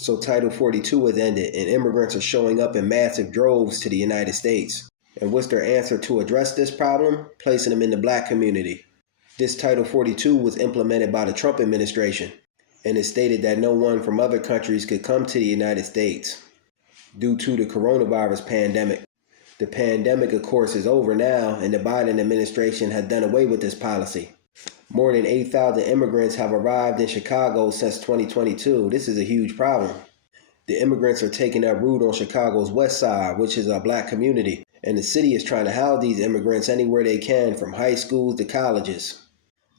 So Title 42 has ended and immigrants are showing up in massive droves to the United States. And what's their answer to address this problem? Placing them in the black community. This Title 42 was implemented by the Trump administration, and it stated that no one from other countries could come to the United States due to the coronavirus pandemic. The pandemic, of course, is over now, and the Biden administration has done away with this policy. More than 8,000 immigrants have arrived in Chicago since 2022. This is a huge problem. The immigrants are taking up root on Chicago's west side, which is a black community, and the city is trying to house these immigrants anywhere they can, from high schools to colleges.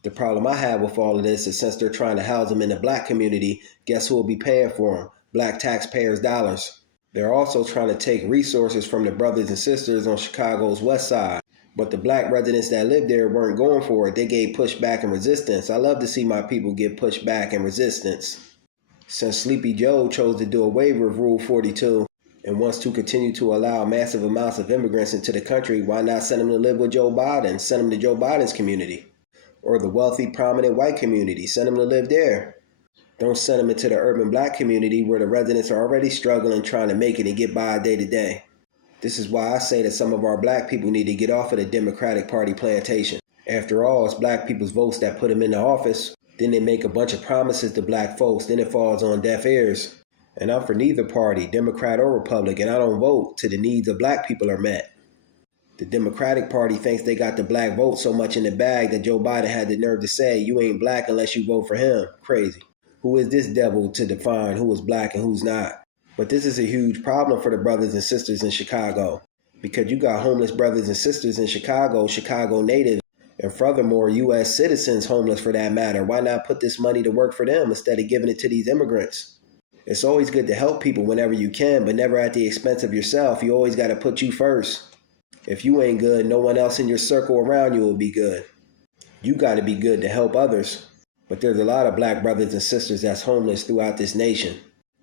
The problem I have with all of this is since they're trying to house them in the black community, guess who will be paying for them? Black taxpayers' dollars. They're also trying to take resources from the brothers and sisters on Chicago's west side. But the black residents that lived there weren't going for it. They gave pushback and resistance. I love to see my people give pushback and resistance. Since Sleepy Joe chose to do a waiver of Rule 42 and wants to continue to allow massive amounts of immigrants into the country, why not send them to live with Joe Biden? Send them to Joe Biden's community. Or the wealthy, prominent white community. Send them to live there. Don't send them into the urban black community where the residents are already struggling, trying to make it and get by day to day. This is why I say that some of our black people need to get off of the Democratic Party plantation. After all, it's black people's votes that put them in the office. Then they make a bunch of promises to black folks. Then it falls on deaf ears. And I'm for neither party, Democrat or Republican. I don't vote till the needs of black people are met. The Democratic Party thinks they got the black vote so much in the bag that Joe Biden had the nerve to say, you ain't black unless you vote for him. Crazy. Who is this devil to define who is black and who's not? But this is a huge problem for the brothers and sisters in Chicago, because you got homeless brothers and sisters in Chicago, Chicago natives, and furthermore, U.S. citizens homeless for that matter. Why not put this money to work for them instead of giving it to these immigrants? It's always good to help people whenever you can, but never at the expense of yourself. You always got to put you first. If you ain't good, no one else in your circle around you will be good. You got to be good to help others. But there's a lot of black brothers and sisters that's homeless throughout this nation.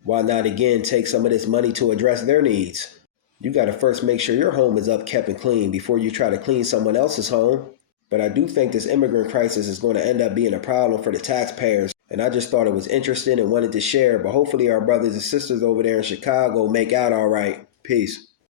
Why not again take some of this money to address their needs? You got to first make sure your home is up, kept, and clean before you try to clean someone else's home. But I do think this immigrant crisis is going to end up being a problem for the taxpayers. And I just thought it was interesting and wanted to share. But hopefully our brothers and sisters over there in Chicago make out all right. Peace.